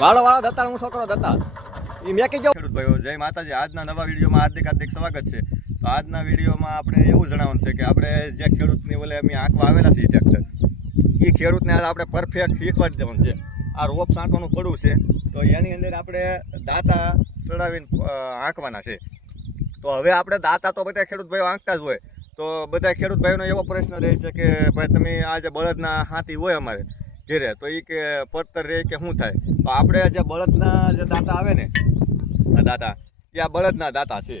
વાળો વાળો દત્તા હું છોકરો દત્તા એ મેં કીધું ખેડૂત ભાઈઓ જય માતાજી. આજના નવા વિડીયોમાં હાર્દિક સ્વાગત છે. તો આજના વિડીયોમાં આપણે એવું જણાવવાનું છે કે આપણે જે ખેડૂતની ઓલે અમે આંકવા આવેલા છીએ ટ્રેક્ટર, એ ખેડૂતને આપણે પરફેક્ટ શીખવાડી દેવાનું છે. આ રોપ છાંટવાનું પડવું છે તો એની અંદર આપણે દાંતા ચડાવીને આંકવાના છે. તો હવે આપણે દાંતા તો બધા ખેડૂત ભાઈઓ આંકતા જ હોય. તો બધા ખેડૂત ભાઈઓનો એવો પ્રશ્ન રહે છે કે ભાઈ તમે આ જે બળદના હાથી હોય અમારે ઘેરે તો એ કે પડતર રહે કે શું થાય. તો આપણે જે બળદના જે દાંતા આવે ને દાંતા એ આ બળદના દાંતા છે.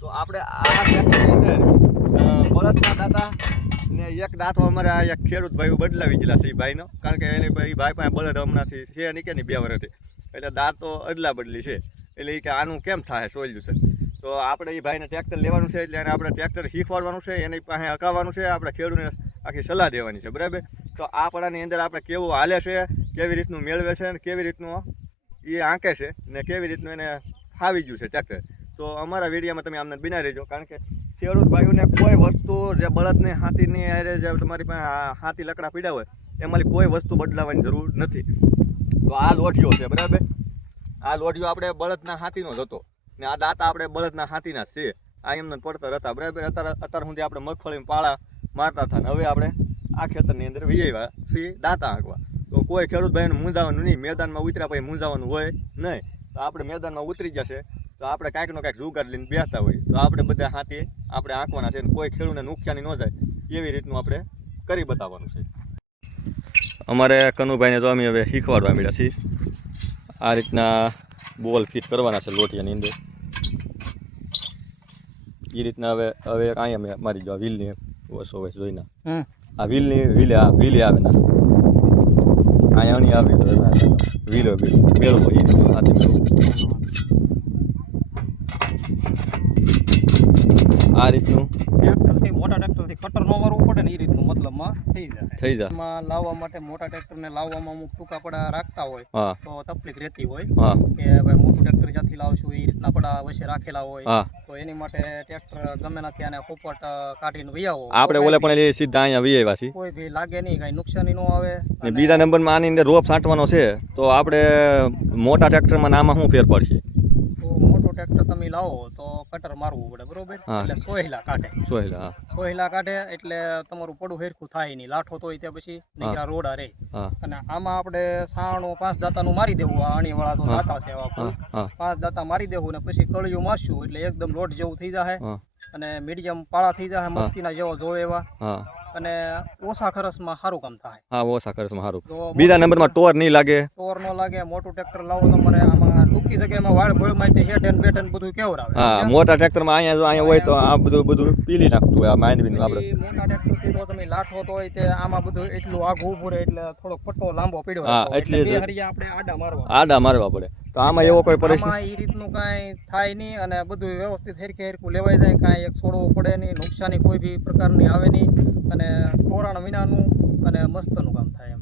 તો આપણે આ ટ્રેક્ટરની અંદર બળદના દાંતા ને એક દાંતો અમારે આ એક ખેડૂત ભાઈઓ બદલાવી ગયેલા છે એ ભાઈનો, કારણ કે એની ભાઈ પાસે બળદ હમણાંથી છે નહીં કે નહીં 2 વર્ષથી, એટલે દાંતો અદલા બદલી છે. એટલે એ કે આનું કેમ થાય સોલ્યુશન. તો આપણે એ ભાઈને ટ્રેક્ટર લેવાનું છે, એટલે એને આપણે ટ્રેક્ટર શીખવાડવાનું છે, એની પાસે હકાવવાનું છે, આપણે ખેડૂતને આખી સલાહ દેવાની છે. બરાબર. તો આ પડાની અંદર આપણે કેવું હાલે છે, કેવી રીતનું મેળવે છે ને કેવી રીતનું એ આંકે છે ને કેવી રીતનું એને ફાવી ગયું છે ટ્રેક્ટર. તો અમારા વિડીયોમાં તમે આમને બિના રહેજો, કારણ કે ખેડૂત ભાઈઓને કોઈ વસ્તુ જે બળદની હાથીની આરે જે તમારી પાસે હાથી લકડા પીડ્યા હોય એમાંથી કોઈ વસ્તુ બદલાવાની જરૂર નથી. તો આ લોઢિયો છે. બરાબર. આ લોઢિયો આપણે બળદના હાથીનો જ હતો ને આ દાંતા આપણે બળદના હાથીના છે. આ એમને પડતર હતા. બરાબર. અત્યાર સુધી આપણે મગફળીમાં પાળા મારતા હતા ને હવે આપણે આ ખેતરની અંદર વીઆવ્યા છીએ દાંતા આંકવા. તો કોઈ ખેડૂત ભાઈને મૂંઝાવાનું નહીં, મેદાનમાં ઉતર્યા પછી મૂંઝાવાનું હોય નહીં. તો આપણે મેદાનમાં ઉતરી જશે તો આપણે કાંઈકનો કાંઈક જુગાડ લઈને બેસતા હોય તો આપણે બધા હાથી આપણે આંકવાના છે. કોઈ ખેડૂતને નુકસાની ન જાય એવી રીતનું આપણે કરી બતાવવાનું છે. અમારે કનુભાઈને જો અમે હવે શીખવાડવા મળ્યા છીએ. આ રીતના બોલ ફિટ કરવાના છે લોટિયાની અંદર. એ રીતના હવે અહીંયા મેં મારી જો વ્હીલની ઓછો હોય જોઈને આ વ્હીલે આવે ના અહીંયા નહીં આવે તો વ્હીલો મેળવો એ રીતનું હાથી મેળવો. આ રીતનું મોટા ટ્રેક્ટરથી કટર ન મારવું પડે ને એ રીતનું મતલબમાં થઈ જાય. એમાં લાવવા માટે મોટા ટ્રેક્ટરને લાવવામાં અમુક ટૂંકા પડા રાખતા હોય તો તકલીફ રહેતી હોય કે ભાઈ મોટું ટ્રેક્ટર જ્યાંથી લાવશું એ રીતના પડા વચ્ચે રાખેલા હોય તો એની માટે ટ્રેક્ટર ગમે નથી આને પોપટ કાઢીને વૈયાવો. આપણે ઓલે પણ સીધા અહીંયા વૈયાવા છીએ, કોઈ બી લાગે નહીં, કાંઈ નુકસાની ન આવે. બીજા નંબરમાં આની અંદર રોપ છાંટવાનો છે તો આપણે મોટા ટ્રેક્ટરમાં આમાં શું ફેર પડશે? ટ્રેક્ટર તમે લાવો તો કટર મારવું પડે. બરોબર. એટલે સોહેલા કાઢે એટલે તમારું પડું હેરખું થાય નહીં. લાઠો તો ત્યાં પછી નીકળા રોડા રહે. અને આમાં આપણે 5 દાંતાનું મારી દેવું. આ અણી વાળા તો દાંતા છે, 5 દાંતા મારી દેવું ને પછી કળિયું મારશું એટલે એકદમ લોટ જેવું થઈ જાય અને મીડિયમ પાળા થઈ જાય મસ્તીના જેવો જોવે એવા અને ઓછા ખર્ચમાં સારું કામ થાય. ઓછા ખર્ચમાં સારું. બીજા નંબરમાં ટોર નહીં લાગે. ટોર ન લાગે. મોટું ટ્રેક્ટર લાવો તમારે આમાં ટૂંકી જગ્યામાં વાળ ભોળમાંથી હેડ એન્ડ બેટ બધું કેવરાવે. મોટા ટ્રેક્ટરમાં અહીંયા હોય તો આ બધું પીલી નાખતું હોય. આ માંડવીનું આપણે મોટા ટ્રેક્ટરથી તો તમે લાઠો તો હોય તે આમાં બધું એટલું આઘું ઊભું રહે એટલે થોડોક પટ્ટો લાંબો પડ્યો એટલે બે હરિયા આપણે આડા મારવા પડે. તો આમાં એવો કોઈ પરેશાન એ રીતનું કાંઈ થાય નહીં અને બધું વ્યવસ્થિત હેરખું લેવાઈ જાય. કાંઈ એક છોડવું પડે નહીં, નુકસાની કોઈ બી પ્રકારની આવે નહીં અને પોરાણ વિનાનું અને મસ્તનું કામ થાય એમ.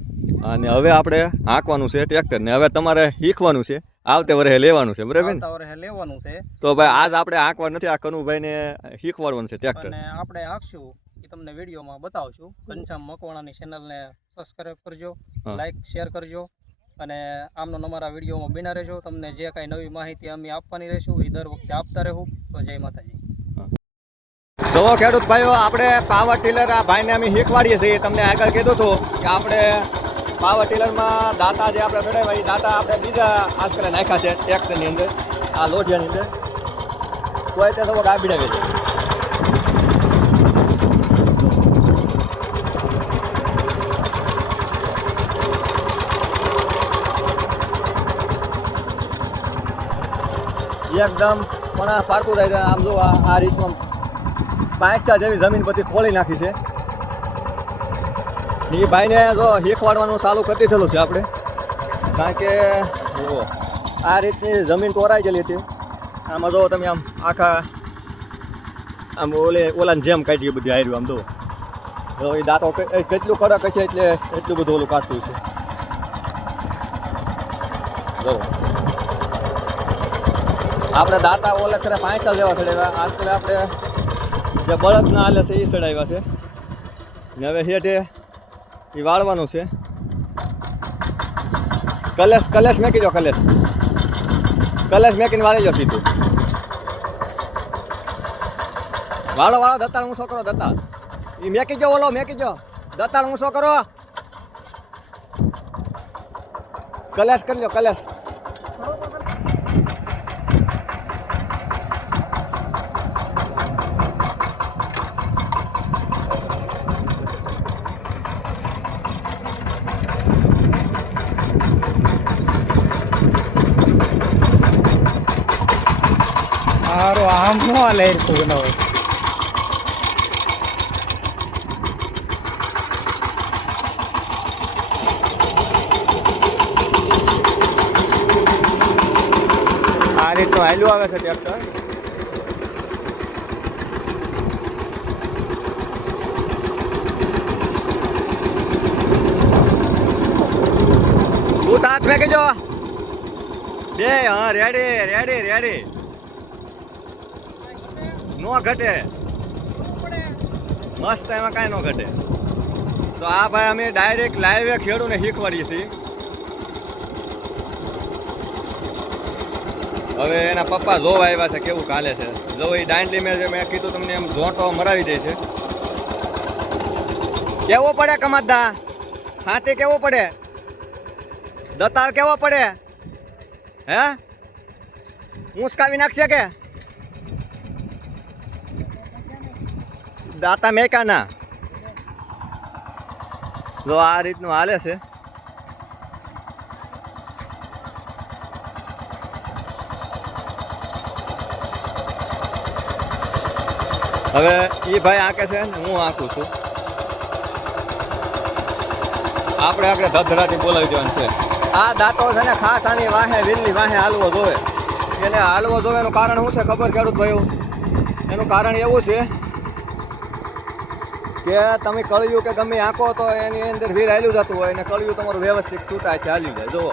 અને હવે આપણે હાંકવાનું છે ટ્રેક્ટર ને હવે તમારે શીખવાનું છે. આવતે વર્ષે લેવાનું છે. બરાબર. આવતા વર્ષે લેવાનું છે. તો ભાઈ આજ આપણે હાંકવા નથી, આ કનુભાઈને શીખવાડવાનું છે ટ્રેક્ટર. અને આપણે હાંકશું એ તમને વિડીયોમાં બતાવશું. ઘનશ્યામ મકવાણાની ચેનલને સબસ્ક્રાઈબ કરજો, લાઈક શેર કરજો અને આમનો અમારા વિડીયોમાં બિના રહેજો. તમને જે કાંઈ નવી માહિતી અમે આપવાની રહીશું એ દર વખતે આપતા રહેવું. તો જય માતાજી. તો ખેડૂત ભાઈઓ આપણે પાવર ટીલર આ ભાઈને અમે શીખવાડીએ છીએ. તમને આગળ કીધું હતું કે આપણે પાવર ટીલરમાં દાંતા જે આપણે ચડાવ્યા એ દાંતા આપણે બીજા આજકાલ નાખ્યા છે ટ્રેક્ટરની અંદર. આ લોઢિયાની અંદર કોઈ તે થોડોક આબીડાવે છે. એકદમ પણ પાડતું થાય છે. આમ જો આ રીતનું 5 જેવી જમીન પછી ખોળી નાખી છે. એ ભાઈને જો શીખવાડવાનું ચાલુ કરી દીધેલું છે આપણે, કારણ કે જુઓ આ રીતની જમીન ટોરાઈ ગયેલી હતી. આમાં જો તમે આમ આખા આમ ઓલાની જેમ કાઢી બધી હાર્યું. આમ જો એ દાંતો કેટલું કડક હશે એટલે એટલું બધું ઓલું કાઢતું છે. જો આપણે દાંતા ઓલે ખરે 5 જેવા ચડાવ્યા. આજકાલ આપણે જે બળદના હાલે છે એ ચડાવ્યા છે ને હવે હેઠે એ વાળવાનું છે. કલેશ મેકી જો કલેશ મેકીને વાળી જો સીધું વાળો દતાળ ઊંચો કરો દતાળ એ મેકી જો દતાળ ઊંચો કરો કલેશ કરી લો કલેશ હારો આમ નો હાલે હરખું બનાવે આ રીતનું હાલ્યું આવે છે ટ્રેક્ટર ભૂત હાથ મેં કહેજો બે હા રેડી નો ઘટે મસ્ત એમાં કાંઈ ન ઘટે તો આ ભાઈ અમે ડાયરેક્ટ લાઈવે ખેડૂને શીખવાડીએ છીએ હવે એના પપ્પા જોવા આવ્યા છે કેવું કાલે છે જો એ દાંડલી મેં કીધું તમને એમ ઝોંટો મરાવી દે છે કેવો પડે કમાદા હાથે કેવો પડે દતાળ કેવો પડે હે ઊંચકાવી નાખશે કે દાતા મેકાના જો આ રીતનું હાલે છે હવે એ ભાઈ આંકે છે ને હું આંકું છું આપણે આગળ ધધડાટી બોલાવી દેવાનું છે આ દાંતો છે ને ખાસ આની વાહે વિલ્લી વાહે હાલવો જોવે એટલે હાલવો જોવે એનું કારણ શું છે ખબર ખેડૂત ભાઈઓ એનું કારણ એવું છે કે તમે કળિયું કે ગમે આંકો તો એની અંદર વીર હાલ્યું જતું હોય અને કળિયું તમારું વ્યવસ્થિત છૂટાય છે હાલ્યું જાય જુઓ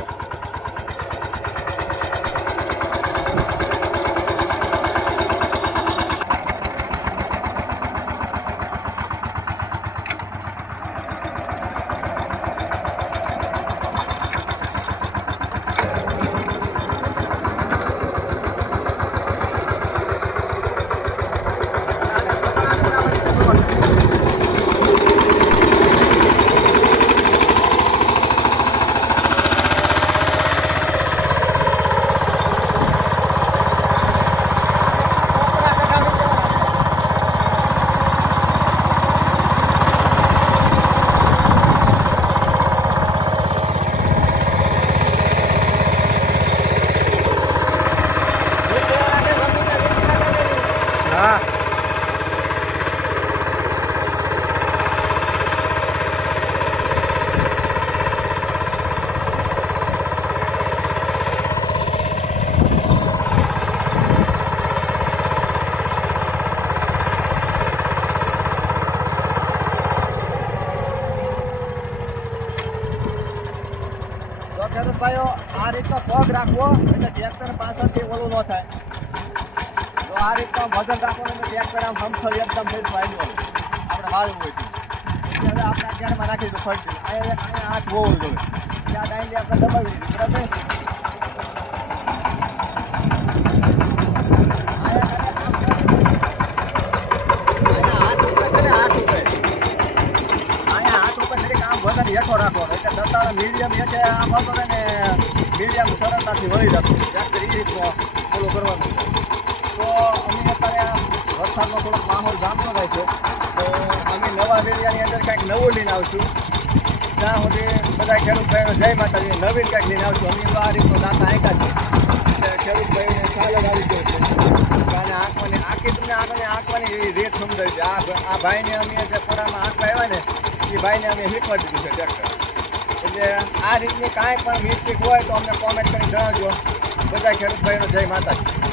ખેડૂત ભાઈઓ આ રીતનો પગ રાખવો એટલે ટ્રેક્ટર પાછળથી ઓલું ન થાય તો આ રીતનો વજન રાખવાનું ટ્રેક્ટર આમ હમખરી એકદમ થઈ વાળવું આપણે વાળવું હોય એટલે હવે આપણે અત્યારમાં રાખી દઉં ફરતી અહીંયા હાથ હોવું જોઈએ ત્યાં ડાયલી આપણે દબાવી દીધું બરાબર હેઠો રાખવાનો એટલે દતાળ મીડિયમ એટલે આમ હતો ને મીડિયમ સરળતાથી વળી જતું ટ્રેક્ટર એ રીતનું ફોલો કરવાનું તો અમે અત્યારે વરસાદનો થોડોક માહોલ જામતો થાય છે તો અમે નવા એરિયાની અંદર કાંઈક નવું લઈને આવશું ત્યાં સુધી બધા ખેડૂત ભાઈઓ જય માતાજી નવીન કાંઈક લઈને આવશું અમે તો આ રીતનો દાંતા આંક્યા છે એટલે ખેડૂત ભાઈને ખ્યાલ જ આવી ગયો છે અને આંકવાની તમને આગળ આંકવાની રીત સમજાવી છે આ ભાઈને અમે જે પડામાં આંકવા આવ્યા ને એ ભાઈને અમે શીખવાડી દીધું છે ટ્રેક્ટર એટલે આ રીતની કાંઈ પણ મિસ્ટેક હોય તો અમને કોમેન્ટ કરી જણાવજો બધા ખેડૂત ભાઈનો જય માતાજી.